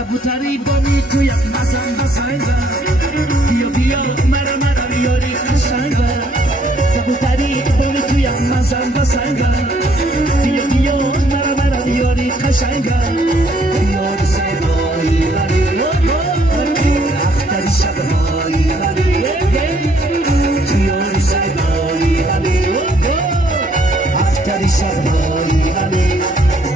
کبوتری بانی تو یک مزن بسنگه بیا بیا مرا بیاری قشنگه کبوتری بانی تو یک مزن بسنگه بیا بیا مرا بیاری قشنگه بیار زیبایی منی اختر شبهایی منی بیار زیبایی منی اختر شبهایی منی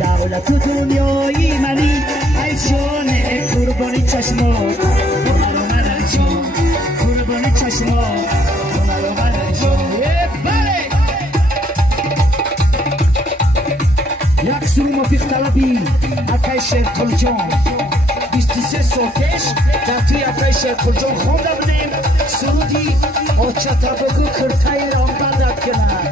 دولت دنیایی منی ای جان قربانی چشما مرا من جان قربانی چشما مرا من جان بله یک سرو موفق طلبی اکای شیر کلجان 23 سالش در توی اکای شیر کلجان خونده بودیم سرودی آچه تباگو کرتای رام بندد کنه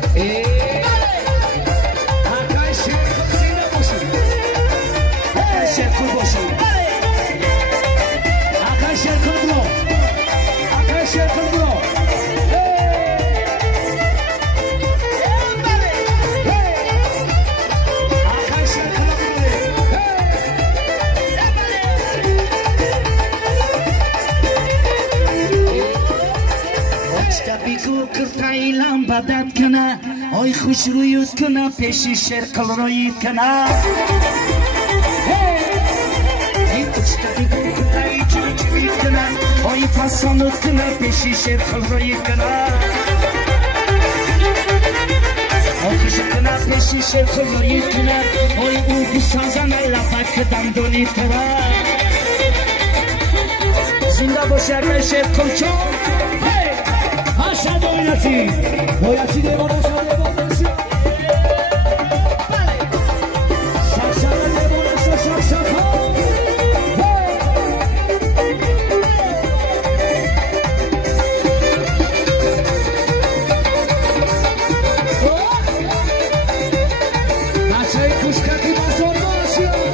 کرتایلم بدت کنه آی خوش رویت کنه پیشی شرکل رویت کنه ای کچکا بگو کرتای چوچویت کنه آی پسانت کنه پیشی شرکل رویت کنه آی خوش کنه پیشی شرکل رویت کنه آی او بسازن لبک دندونیت کنه زنده باشه اگر شرکل چون Asha Boyachi de Bonacha de Bonacha Shasha de Bonacha Shasha Nache kushka ki basor Bonacha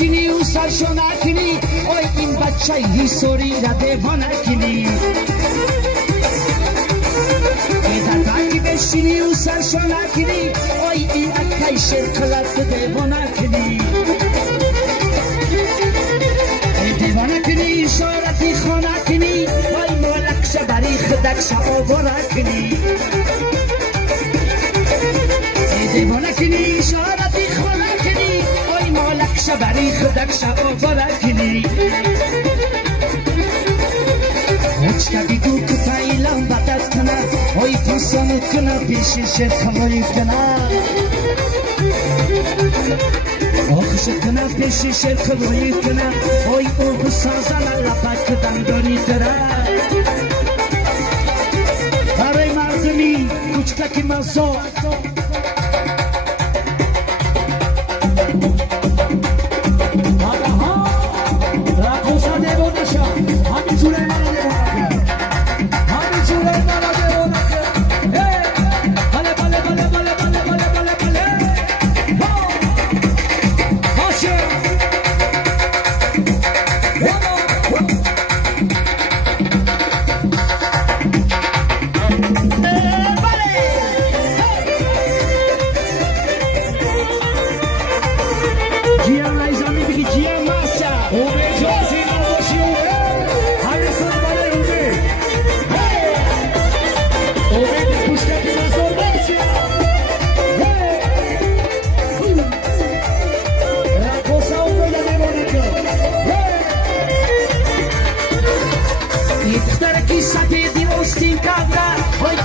بشینی و سرشو نکنی اوی این بچه هیسوری را دیوانه کنی ایداداکی بشینی و سرشو نکنی اوی این اکای شرکلت دیوانه کنی دیوانه کنی اشارتی خانه کنی اوی مالک شبری خدک شعباره کنی دیوانه کنی اشارتی خانه کنی شبری خودک شبا برکنی هچکا بیگو کتایلم بدت کنه اوی پسانت کنه پیشی شرکلایت کنه آخشت کنه پیشی شرکلایت کنه اوی او بسازن لبک دندانیت کنه برای مردمی کچکا کی مزا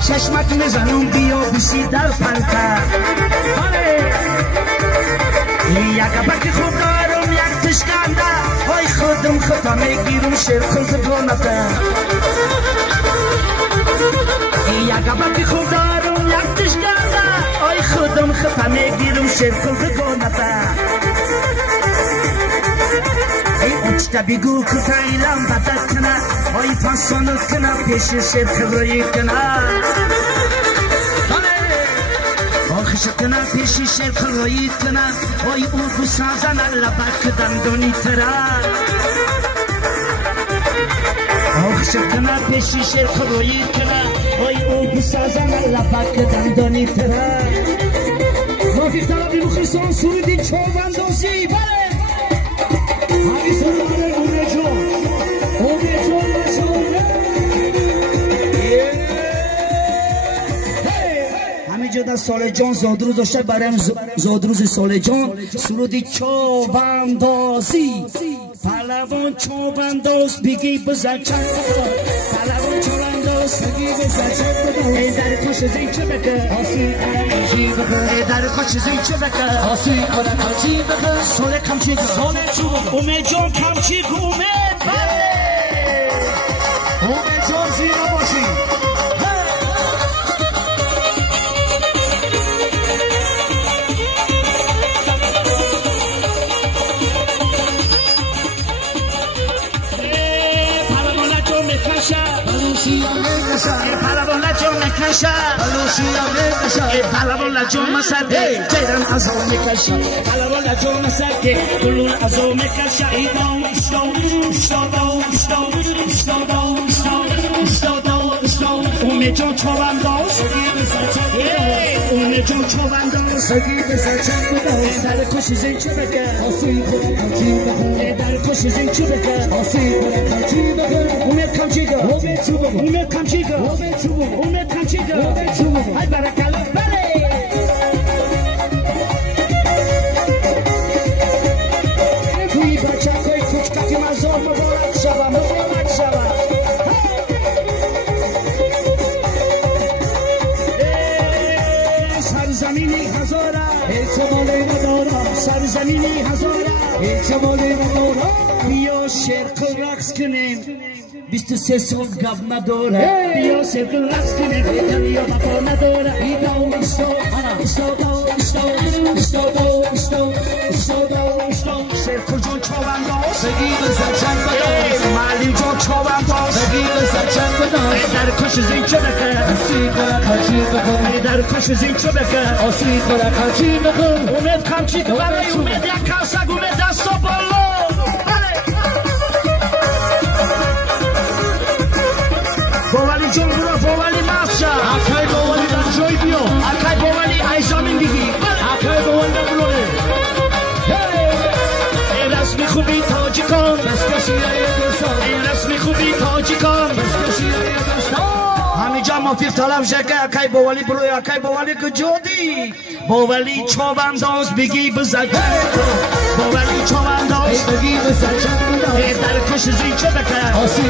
چشمک میزنم بیا بشی در پلکه یک بک خوب دارم یک تشکنده های خودم خطا میگیرم شرکل زبانته یک بک خوب دارم یک تشکنده های خودم خطا میگیرم شرکل زبانته ای اچتا بگو کتایلم بدت کنه ای پاسانت کنه پیش شرکل رویت کنه آخش کنه پیش شرکل رویت کنه ای او بسازن لبک دندونی تره آخش کنه پیش شرکل رویت کنه ای او بسازم لبک دندانی تره موفق طلبی مخلصان سرودی چوبندازی بله همین سرودی اومه جان همینجا در سال جان زادروز داشته برایم زادروز سال جان سرودی چوبندازی پهلوان چوبنداز بگی بزن چند پهلوان چوبنداز بگی بزن چند ای در کش زی چه بکه آسی آرمشی بکه ای در کش زی چه بکه آسی آرمشی بکه سال کمچی سال چوب اومه جان کمچی اومه بله اومه جان زیرا باشی پهلوان لجو میکشه پهلوان لجو مسده جیران ازو میکشه پهلوان لجو مسده گلون ازو میکشه ایدام اشتادام اومه جان چوبنداز اومه جان چوبنداز در کش زین چه بکه در کش زین چه بکه اومه کمچیگه اومه کمچیگه اومه کمچیگه های برکلا بله توی بچه های کوچککی مزار مبارک شوم سرزمینی هزاره احتمالی نداره سرزمینی هزاره احتمالی نداره بیا شرق رقص کنیم 23 سال گف نداره بیا شرق رقص کنیم بیا بابا نداره ایدام شرق جان چوبنداز بگی بزن چند بداز مالی جان چوبنداز بگی بزن چند بداز در کش زین چه بکه آسی کنه کچی بکن در کش زین چه بکه آسی کنه کچی بکن امید کمچی برای امید یک کاسگ امید دست و بالا باولی جان برو باولی مفشه اکای باولی در جای بیا اکای باولی ایزامین بگی اکای باولی نبلونه این رسمی خوبی تاجیکان این رسمی خوبی تاجیکان همینجا موفق طلب شکه اکای باولی بروی اکای باولی کجودی باولی چوبنداز بگی بزن باولی چوبنداز بگی بزن در کش زین چه بکه آسی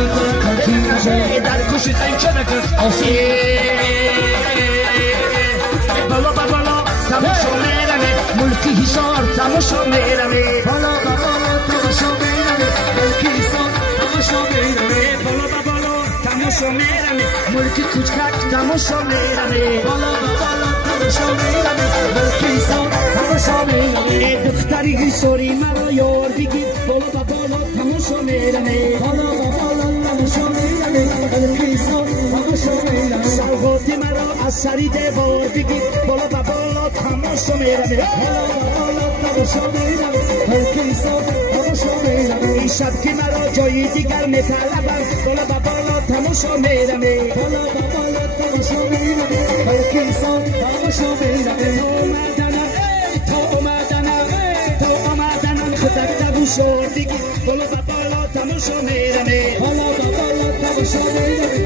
در کش زین چه بکه آسی بالا بالا تماشا میرمه ملکی حصار تماشا میرمه بالا تماشا میرمه ملکی حصار تماشا میرمه بالا تماشا میرمه ملکی کوچکک تماشا میرمه بالا تماشا میرمه ملکی حصار تماشا میرمه دختری حصاری مرا یار بگیر بالا تماشا میرمه بالا تماشا میرمه ملکی حصار تماشا میرمه سوغاتی مرا از سری دیوار بگیر بالا تماشا میرمه بالا تماشا میرمه ملکی حصار تماشا میرمه این شب که مرا جایی دیگر میطلبم بالا تماشا میرمه بالا تماشا میرمه ملکی حصار تماشا میرمه تا اومدنم خودت دبو شور بگیر بالا تماشا میرمه بالا تماشا میرمه